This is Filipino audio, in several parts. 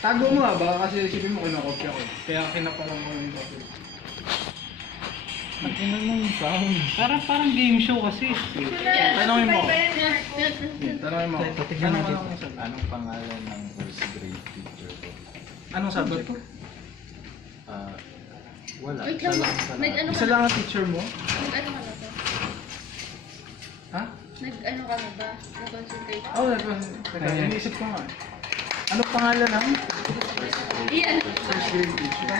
Tago mo baka kasi isipin mo kinokopya ko. Kaya kinapang mo yung copy. Ang ina nung sound. Parang game show kasi. Tanongin mo. Tanongin mo. Ito, tignan natin. Anong pangalan ng first grade teacher ko? Anong subject? Wala. Wait Isa lang, lang sa nag-ano Isa lang ang teacher mo? Nag-ano ka na to? Ha? Nag-ano ka na ba? Nag-concentrate? Oo, iniisip ko nga. Anong pangalan ng Iyan. first grade teacher?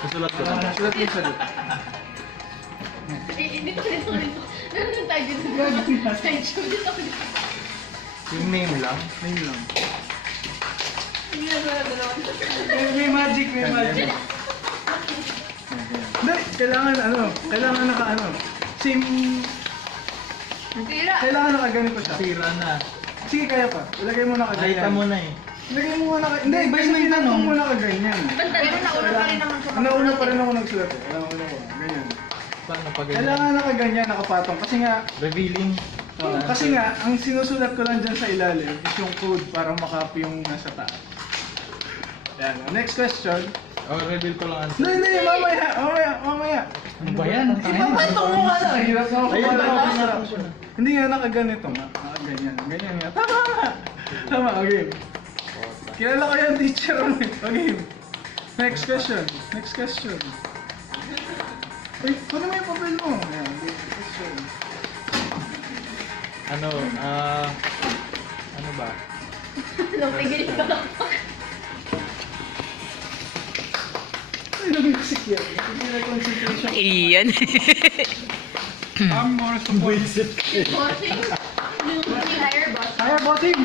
Kasulat ko lang. Sulat mo sagot. Hindi ko rin ito. Nandun tayo dito. Slideshow dito. Yung name lang. Name lang. Hindi na wala dalawang. May magic, may magic. Hindi, kailangan same, Tira. kailangan nakaganito siya. Sira na. Sige, kaya pa. Ilagay mo nakaganyan. Nakita mo na eh. Ilagay mo muna hindi, basta may tanong mo nakaganyan. Pero nauna pa rin naman siya. Nauna pa rin ako nagsulat eh. Nauna ko, ganyan. Paano pa ganyan? Kailangan nakaganyan, nakapatong. Kasi nga, Revealing. kasi nga, ang sinusulat ko lang dyan sa ilalim is yung code para makopy yung nasa taas. Yan. Next question. Oh, reveal ko lang answer. Hindi, mamaya. Ano ba yan? Ipapatong mo nga lang. Hirap na ako. Ayun, Wala akong tama. sarap. Hindi nga nakaganito nga. Nakaganyan. Ganyan nga. Tama nga. Tama, okay. Kilala ko yung teacher mo eh. Okay. Next question. Uy, kunin mo yung papel mo. Ayan, next question. Ano ba? Pigilin ko lang. Ay, nag-music yan. Hindi na concentration. Iyan. More support. Bossing. Yung higher boss. Kaya, bossing!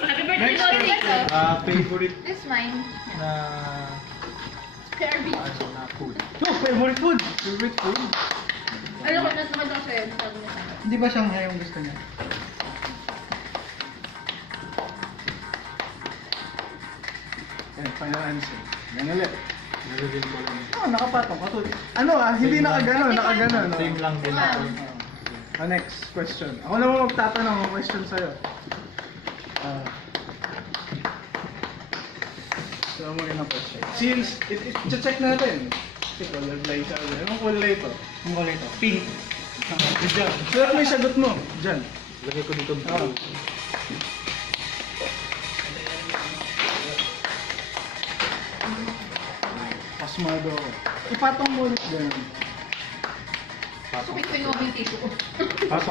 Happy birthday, bossing. Favorite This is mine. na PRB. na food. Oh, favorite food. Favorite food. Ano ko, nasa ko sa'yo. Sabi niya sa'yo. Hindi ba Shanghai yung gusto niya? Okay, final answer. Yan ulit. Reveal ko lang. Oh, nakapatong. Katulad. Ano hindi Same nakagano, nakagano. No? Same lang din ako. Next question. Ako naman magtatanong ng question sa'yo. So, mo yun ang question. Since, check natin. Color light sa ulo. Anong kulay ito? Anong kulay ito? Pink. Diyan. Sulat mo yung sagot mo. Diyan. Lagay ko dito Oo. blue. Pasmado ako. Ipatong mo ulit dyan. So, ito yung tissue ko. Patong